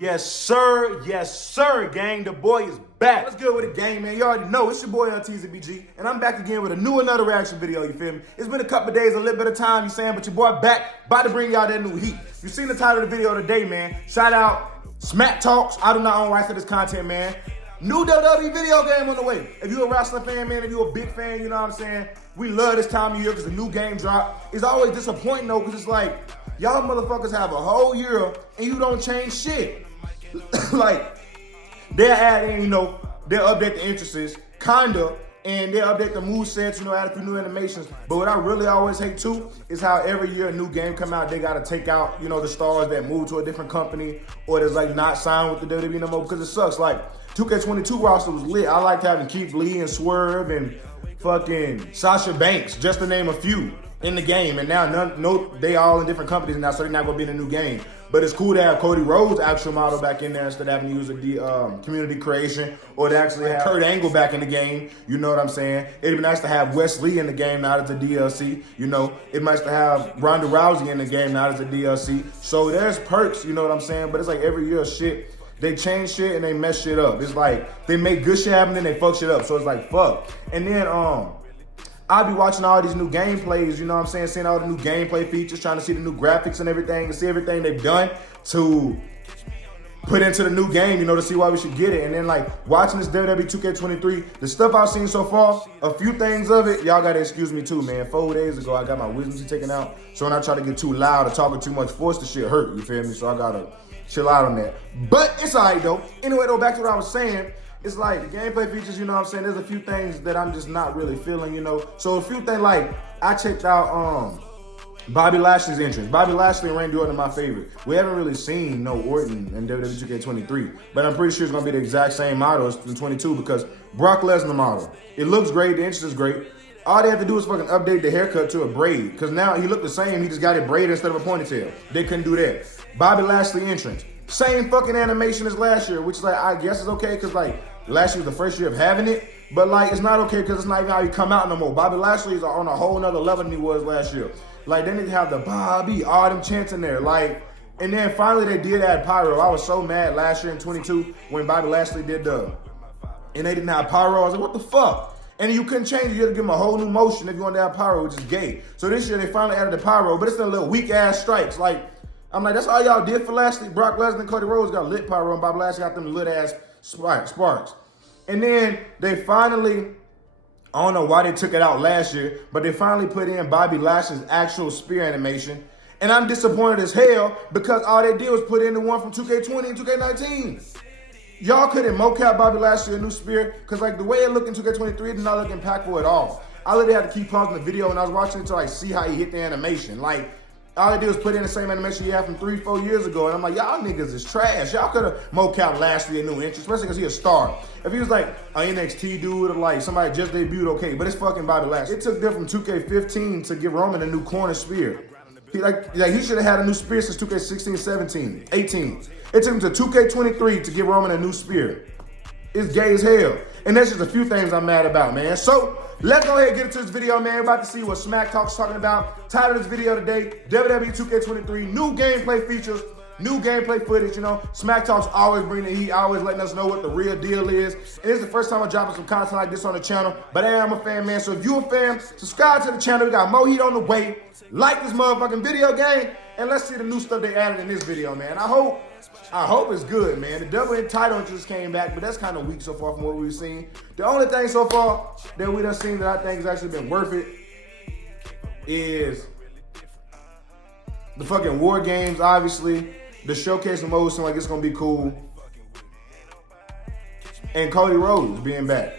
Yes, sir, gang. The boy is back. What's good with the gang, man? You already know it's your boy L-Teezy BG, and I'm back again with another reaction video, you feel me? It's been a couple of days, a little bit of time, you saying, but your boy back, about to bring y'all that new heat. You seen the title of the video today, man. Shout out Smack Talks. I do not own rights to this content, man. New WWE video game on the way. If you a wrestling fan, man, if you a big fan, you know what I'm saying? We love this time of year because the new game drop. It's always disappointing though, because it's like, y'all motherfuckers have a whole year and you don't change shit. Like, they'll add in, you know, they'll update the entrances, kinda, and they'll update the movesets, you know, add a few new animations. But what I really always hate too is how every year a new game come out, they gotta take out, you know, the stars that move to a different company or that's like not signed with the WWE no more, because it sucks. Like, 2K22 roster was lit. I liked having Keith Lee and Swerve and fucking Sasha Banks, just to name a few, in the game. And now they all in different companies now, so they're not gonna be in a new game. But it's cool to have Cody Rhodes' actual model back in there instead of having to use the community creation, or to actually have Kurt Angle back in the game. You know what I'm saying? It'd be nice to have Wes Lee in the game now as a DLC. You know, it'd be nice to have Ronda Rousey in the game now as a DLC. So there's perks, you know what I'm saying? But it's like every year shit, they change shit and they mess shit up. It's like they make good shit happen and they fuck shit up. So it's like, fuck. And then I'll be watching all these new gameplays, you know what I'm saying? Seeing all the new gameplay features, trying to see the new graphics and everything, and see everything they've done to put into the new game, you know, to see why we should get it. And then like watching this WWE 2K23, the stuff I've seen so far, a few things of it, y'all gotta excuse me too, man. 4 days ago, I got my wisdom teeth taken out. So when I try to get too loud or talking too much force, the shit hurt, you feel me? So I gotta chill out on that. But it's all right though. Anyway though, back to what I was saying. It's like the gameplay features, you know what I'm saying? There's a few things that I'm just not really feeling, you know? So a few things, like, I checked out Bobby Lashley's entrance. Bobby Lashley and Randy Orton are my favorite. We haven't really seen no Orton in WWE 2K23, but I'm pretty sure it's gonna be the exact same model as in 22 because Brock Lesnar model. It looks great, the entrance is great. All they have to do is fucking update the haircut to a braid, because now he looked the same, he just got it braided instead of a ponytail. They couldn't do that. Bobby Lashley entrance. Same fucking animation as last year, which like I guess is okay, because like last year was the first year of having it, but like it's not okay because it's not even how he come out no more. Bobby Lashley is on a whole nother level than he was last year. Like they need to have the Bobby, all them chants in there. Like, and then finally they did add pyro. I was so mad last year in 22 when Bobby Lashley did and they didn't have pyro. I was like, what the fuck? And you couldn't change it. You had to give him a whole new motion if you want to have pyro, which is gay. So this year they finally added the pyro, but it's still a little weak ass strikes. Like, I'm like, that's all y'all did for Lashley. Brock Lesnar and Cody Rhodes got lit pyro, and Bobby Lashley got them lit ass sparks. And then they finally, I don't know why they took it out last year, but they finally put in Bobby Lashley's actual spear animation. And I'm disappointed as hell because all they did was put in the one from 2K20 and 2K19. Y'all couldn't mocap Bobby Lashley a new spear, because like the way it looked in 2K23 did not look impactful at all. I literally had to keep pausing the video and I was watching it to like see how he hit the animation. Like, all they did was put in the same animation he had from 3-4 years ago. And I'm like, y'all niggas is trash. Y'all could have mocap Lashley a new entrance, especially because he's a star. If he was like an NXT dude or like somebody just debuted, okay, but it's fucking Bobby Lashley. It took them from 2K15 to give Roman a new corner spear. He should have had a new spear since 2K16, 17, 18. It took him to 2K23 to give Roman a new spear. It's gay as hell. And that's just a few things I'm mad about, man. So let's go ahead and get into this video, man. We're about to see what Smack Talk's talking about. Title of this video today, WWE 2K23, new gameplay features, new gameplay footage, you know. Smack Talk's always bringing the heat, always letting us know what the real deal is. And it's the first time I'm dropping some content like this on the channel, but I am a fan, man. So if you're a fan, subscribe to the channel. We got more heat on the way. Like this motherfucking video game, and let's see the new stuff they added in this video, man. I hope it's good, man. The double title just came back, but that's kind of weak so far from what we've seen. The only thing so far that we done seen that I think has actually been worth it is the fucking War Games, obviously. The showcase mode seems like it's gonna be cool. And Cody Rhodes being back.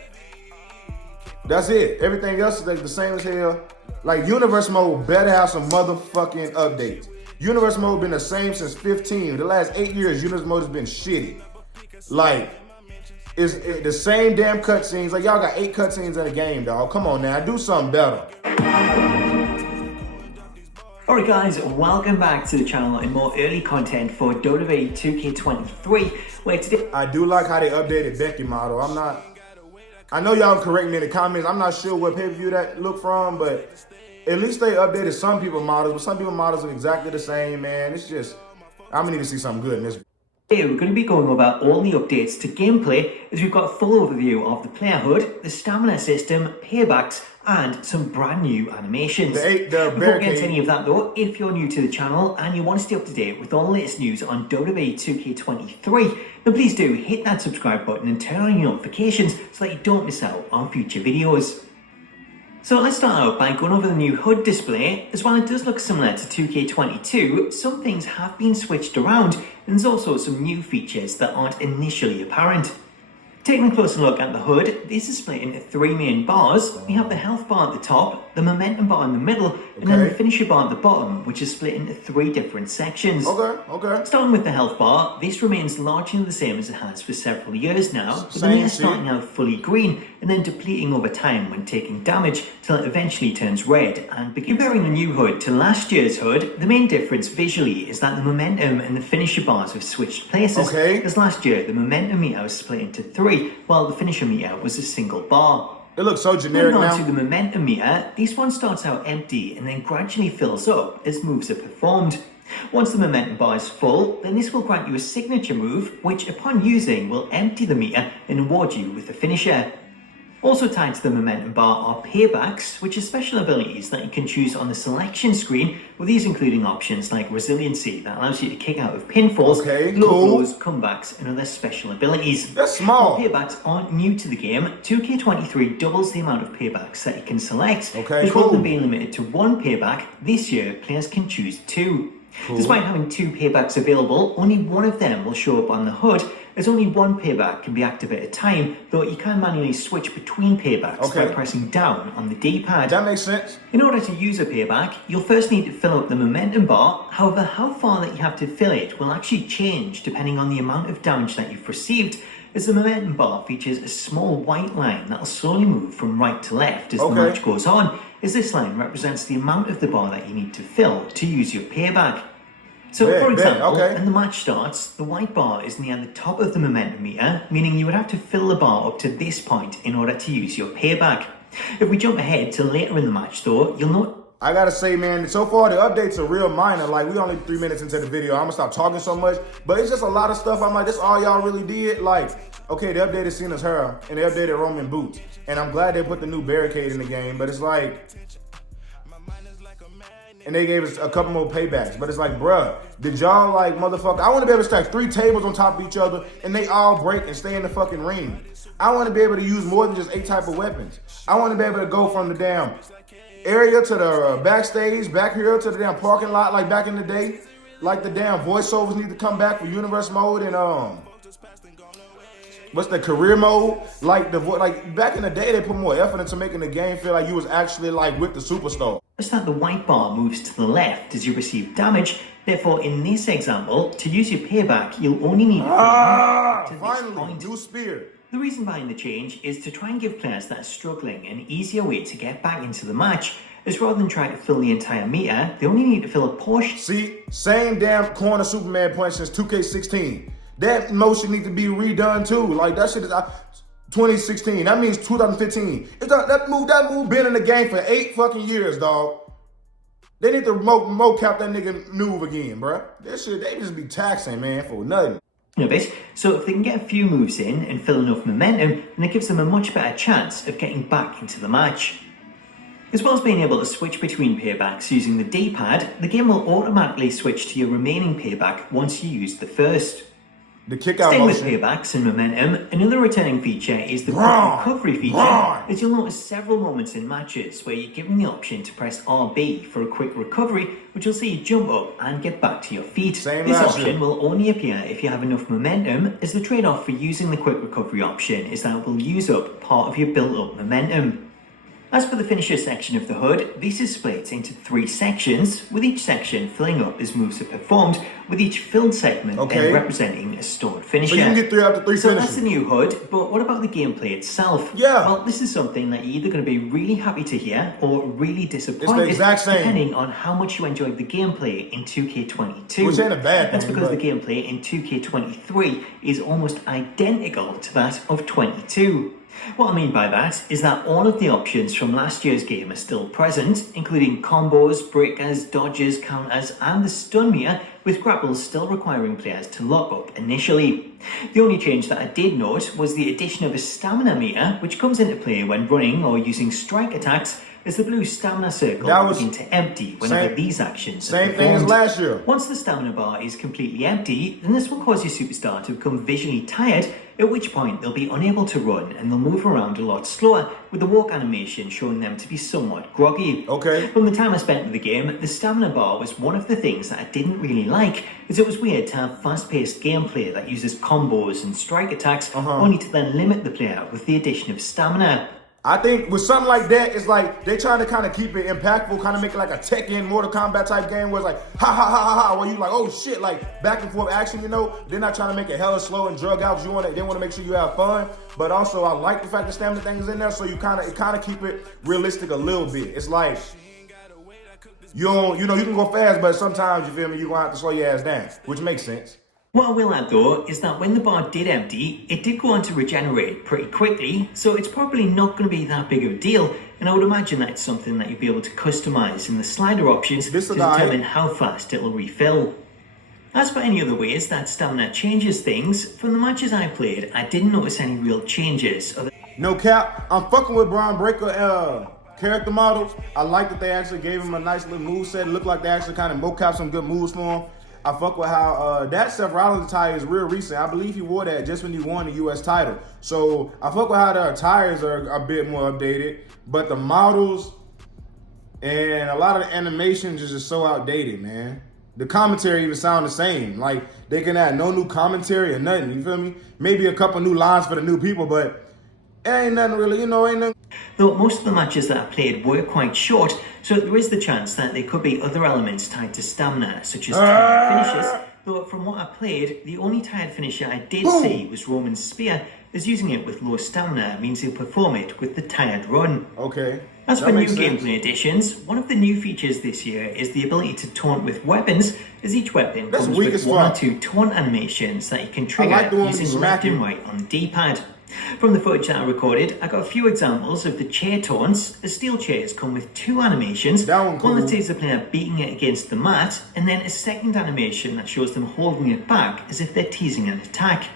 That's it. Everything else is like the same as hell. Like, Universe mode better have some motherfucking updates. Universe mode been the same since 15. The last 8 years, Universe mode has been shitty. Like, it's the same damn cutscenes. Like, y'all got 8 cutscenes in the game, dog. Come on now, do something better. Alright guys, welcome back to the channel and more early content for WWE 2K23, where today... I do like how they updated Becky model. I know y'all correct me in the comments. I'm not sure what pay-per-view that look from, but at least they updated some people's models, but some people's models are exactly the same, man. It's just, I'm gonna need to see something good in this. Today we're going to be going over all the updates to gameplay as we've got a full overview of the player HUD, the stamina system, paybacks and some brand new animations. Before we get into any of that though, if you're new to the channel and you want to stay up to date with all the latest news on WWE 2K23, then please do hit that subscribe button and turn on your notifications so that you don't miss out on future videos. So let's start out by going over the new HUD display. As while it does look similar to 2K22, some things have been switched around and there's also some new features that aren't initially apparent. Taking a closer look at the HUD, this is split into three main bars. We have the health bar at the top, the momentum bar in the middle, and then the finisher bar at the bottom, which is split into three different sections. Starting with the health bar, this remains largely the same as it has for several years now, with the meter starting out fully green and then depleting over time when taking damage till it eventually turns red and begins. Comparing the new HUD to last year's HUD, the main difference visually is that the momentum and the finisher bars have switched places. As last year, the momentum meter was split into three, while the finisher meter was a single bar. It looks so generic now. Moving on to the momentum meter, this one starts out empty and then gradually fills up as moves are performed. Once the momentum bar is full, then this will grant you a signature move, which upon using will empty the meter and award you with a finisher. Also tied to the momentum bar are paybacks, which are special abilities that you can choose on the selection screen, with these including options like resiliency that allows you to kick out of pinfalls, low blows, comebacks and other special abilities. That's small. While paybacks aren't new to the game, 2K23 doubles the amount of paybacks that you can select. Rather than being limited to one payback, this year players can choose two. Despite having two paybacks available, only one of them will show up on the HUD, as only one payback can be active at a time, though you can manually switch between paybacks by pressing down on the D-pad. That makes sense. In order to use a payback, you'll first need to fill up the momentum bar. However, how far that you have to fill it will actually change depending on the amount of damage that you've received, as the momentum bar features a small white line that will slowly move from right to left as the match goes on, as this line represents the amount of the bar that you need to fill to use your payback. So for example, when the match starts, the white bar is near the top of the momentum meter, meaning you would have to fill the bar up to this point in order to use your payback. If we jump ahead to later in the match though, you'll note... I gotta say, man, so far the updates are real minor. Like, we only 3 minutes into the video. I'm gonna stop talking so much, but it's just a lot of stuff. I'm like, this all y'all really did? Like, okay, they updated Cena's hair and they updated Roman boots. And I'm glad they put the new barricade in the game, but it's like... And they gave us a couple more paybacks. But it's like, bruh, did y'all like, motherfucker, I want to be able to stack 3 tables on top of each other and they all break and stay in the fucking ring. I want to be able to use more than just 8 type of weapons. I want to be able to go from the damn area to the backstage, back here to the damn parking lot like back in the day. Like the damn voiceovers need to come back for universe mode and what's the career mode? Like like back in the day, they put more effort into making the game feel like you was actually like with the superstar. Notice that the white bar moves to the left as you receive damage. Therefore, in this example, to use your payback, you'll only need to this point. New spear. The reason behind the change is to try and give players that are struggling an easier way to get back into the match, as rather than trying to fill the entire meter, they only need to fill a portion. See, same damn corner Superman point since 2K16. That motion needs to be redone too. Like that shit is 2016. That means 2015. That move been in the game for 8 fucking years, dog. They need to mocap that nigga move again, bruh. That shit, they just be taxing, man, for nothing. So if they can get a few moves in and fill enough momentum, then it gives them a much better chance of getting back into the match. As well as being able to switch between paybacks using the D-pad, the game will automatically switch to your remaining payback once you use the first. The kick out Staying motion. with paybacks and momentum, another returning feature is the quick recovery feature, as you'll notice several moments in matches where you're given the option to press RB for a quick recovery, which will see you jump up and get back to your feet. This option will only appear if you have enough momentum, as the trade-off for using the quick recovery option is that it will use up part of your built-up momentum. As for the finisher section of the HUD, this is split into 3 sections, with each section filling up as moves are performed, with each filled segment then representing a stored finisher. So you can get 3 out of 3 So finishes. that's the new HUD, but what about the gameplay itself? Yeah. Well, this is something that you're either going to be really happy to hear or really disappointed, It's the exact same. depending on how much you enjoyed the gameplay in 2K22. Which ain't a bad thing. That's because the gameplay in 2K23 is almost identical to that of 22. What I mean by that is that all of the options from last year's game are still present, including combos, breakers, dodges, counters, and the stun meter, with grapples still requiring players to lock up initially. The only change that I did note was the addition of a stamina meter, which comes into play when running or using strike attacks, as the blue stamina circle will begin to empty whenever these actions are performed. Same thing as last year. Once the stamina bar is completely empty, then this will cause your superstar to become visually tired, at which point they'll be unable to run and they'll move around a lot slower, with the walk animation showing them to be somewhat groggy. Okay. From the time I spent with the game, the stamina bar was one of the things that I didn't really like, as it was weird to have fast-paced gameplay that uses combos and strike attacks, only to then limit the player with the addition of stamina. I think with something like that, it's like they trying to kind of keep it impactful, kind of make it like a Tekken, Mortal Kombat type game where it's like ha ha ha ha ha, where you like, oh shit, like back and forth action, you know. They're not trying to make it hella slow and drug out. They want to make sure you have fun, but also I like the fact the stamina thing is in there, so you kind of keep it realistic a little bit. It's like you can go fast, but sometimes you feel me, you're gonna have to slow your ass down, which makes sense. What I will add though is that when the bar did empty, it did go on to regenerate pretty quickly, so it's probably not going to be that big of a deal, and I would imagine that it's something that you'll be able to customize in the slider options to determine how fast it'll refill. As for any other ways that stamina changes things, from the matches I played, I didn't notice any real changes. No cap, I'm fucking with Braun Breaker character models. I like that they actually gave him a nice little moveset. It looked like they actually kind of mocapped some good moves for him. I fuck with how that Seth Rollins attire is real recent. I believe he wore that just when he won the U.S. title. So I fuck with how the attires are a bit more updated, but the models and a lot of the animations is just so outdated, man. The commentary even sound the same. Like they can add no new commentary or nothing. You feel me? Maybe a couple new lines for the new people, but it ain't nothing really, ain't nothing. Though most of the matches that I played were quite short, so there is the chance that there could be other elements tied to stamina, such as tired finishes. Though from what I played, the only tired finisher I did see was Roman's spear, as using it with low stamina means he'll perform it with the tired run. Okay. As for new gameplay additions, one of the new features this year is the ability to taunt with weapons, as each weapon comes with one or two taunt animations that you can trigger using left and right on the D-pad. From the footage that I recorded, I got a few examples of the chair taunts. The steel chairs come with two animations, one that sees the player beating it against the mat, and then a second animation that shows them holding it back as if they're teasing an attack.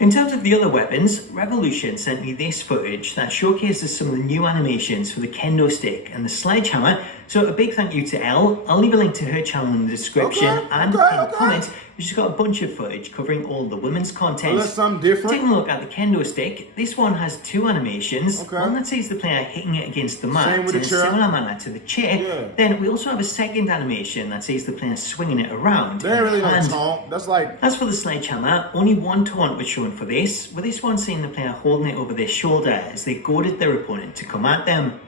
In terms of the other weapons, Revolution sent me this footage that showcases some of the new animations for the kendo stick and the sledgehammer, so a big thank you to Elle. I'll leave a link to her channel in the description and in the comments. She's got a bunch of footage covering all the women's content. That's something different. Taking a look at the kendo stick, this one has two animations. One that sees the player hitting it against the mat in a similar manner to the chair. Then we also have a second animation that sees the player swinging it around. That really no taunt. That's like. As for the sledgehammer, only one taunt was shown for this, with this one seeing the player holding it over their shoulder as they goaded their opponent to come at them.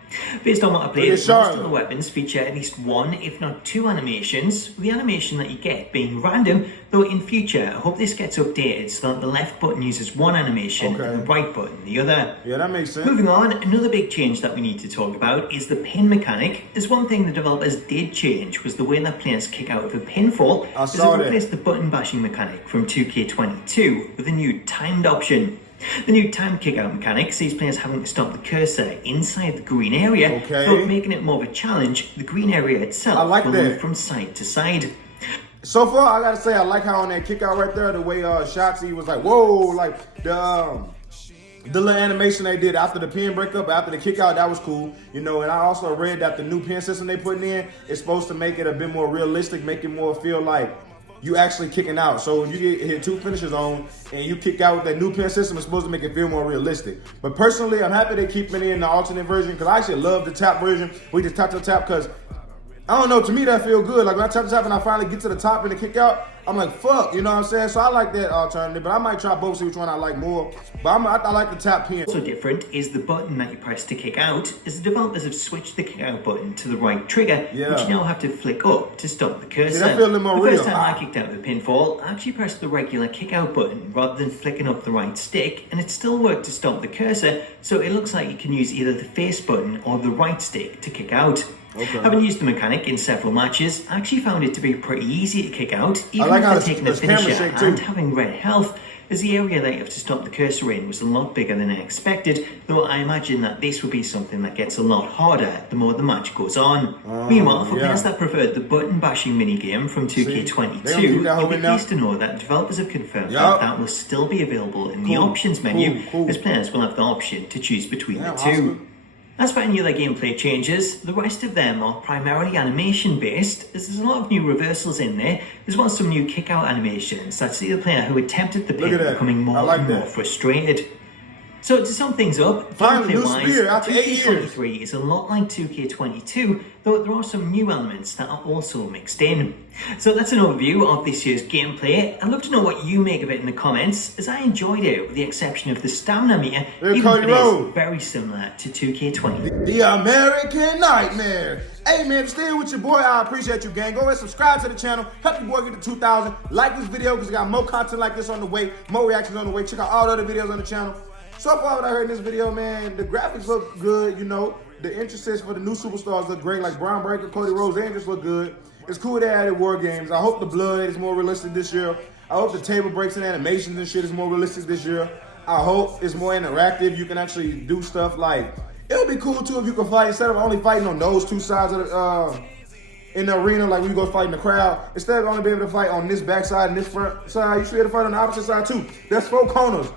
Based on what I played, most of the weapons feature at least one, if not two animations, with the animation that you get being random, though in future I hope this gets updated so that the left button uses one animation and the right button the other. Yeah, that makes sense. Moving on, another big change that we need to talk about is the pin mechanic. As one thing the developers did change was the way that players kick out of a pinfall, as it replaced the button bashing mechanic from 2K22 with a new timed option. The new time kick-out mechanic sees players having to stop the cursor inside the green area, but making it more of a challenge. The green area itself will move from side to side. So far, I gotta say, I like how on that kick-out right there, the way Shotzi was like, whoa, like the little animation they did after the pin breakup, after the kick-out, that was cool, And I also read that the new pin system they putting in is supposed to make it a bit more realistic, make it more feel like you actually kicking out. So when you hit two finishes on and you kick out with that new pin system, it's supposed to make it feel more realistic. But personally, I'm happy they keep it in the alternate version because I actually love the tap version. We just tap because I don't know, to me that feel good. Like when I tap and I finally get to the top and the kick out, I'm like, fuck, you know what I'm saying? So I like that alternative, but I might try both, see which one I like more. But I like the tap pin. Also different is the button that you press to kick out, as the developers have switched the kick out button to the right trigger, which you now have to flick up to stop the cursor. That feel a little more the real. First time I kicked out with pinfall, I actually pressed the regular kick out button rather than flicking up the right stick, and it still worked to stop the cursor, so it looks like you can use either the face button or the right stick to kick out. Having used the mechanic in several matches, I actually found it to be pretty easy to kick out, even after taking a finisher and having red health. as the area that you have to stop the cursor in was a lot bigger than I expected, though I imagine that this would be something that gets a lot harder the more the match goes on. Meanwhile, for players that preferred the button bashing minigame from 2K22, you'll be pleased to know that developers have confirmed that will still be available in the options menu, as players will have the option to choose between the two. As for any other gameplay changes, the rest of them are primarily animation based, as there's a lot of new reversals in there, as well as some new kick out animations that see the player who attempted the pin becoming more and more frustrated. So to sum things up, gameplay-wise, 2K23 is a lot like 2K22, though there are some new elements that are also mixed in. So that's an overview of this year's gameplay. I'd love to know what you make of it in the comments, as I enjoyed it with the exception of the stamina meter, even if it is very similar to 2K20. The American Nightmare. Hey man, stay with your boy. I appreciate you, gang. Go ahead and subscribe to the channel. Help your boy get to 2,000. Like this video because we got more content like this on the way, more reactions on the way. Check out all the other videos on the channel. So far what I heard in this video, man, the graphics look good, you know. The entrances for the new superstars look great, like Braun Breaker, Cody Rhodes, they just look good. It's cool they added war games. I hope the blood is more realistic this year. I hope the table breaks and animations and shit is more realistic this year. I hope it's more interactive. You can actually do stuff like, it would be cool too if you could fight, instead of only fighting on those two sides of the, in the arena, like when you go fight in the crowd, instead of only being able to fight on this back side and this front side, you should be able to fight on the opposite side too. That's 4 corners.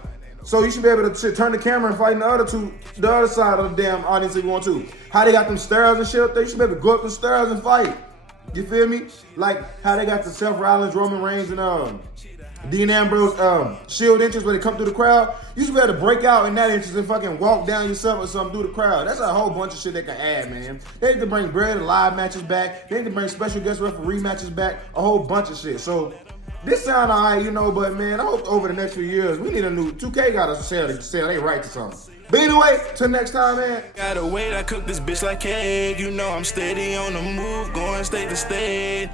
So you should be able to turn the camera and fight in the other side of the damn audience if you want to. How they got them stairs and shit up there, you should be able to go up the stairs and fight. You feel me? Like how they got the Seth Rollins, Roman Reigns, and Dean Ambrose shield entrance where they come through the crowd. You should be able to break out in that entrance and fucking walk down yourself or something through the crowd. That's a whole bunch of shit they can add, man. They need to bring Bray live matches back. They need to bring special guest referee matches back. A whole bunch of shit. So this sound alright, you know, but man, I hope over the next few years, we need a new 2K gotta sell they right to something. But anyway, till next time, man. Gotta wait, I cook this bitch like egg. You know I'm steady on the move, going state to state.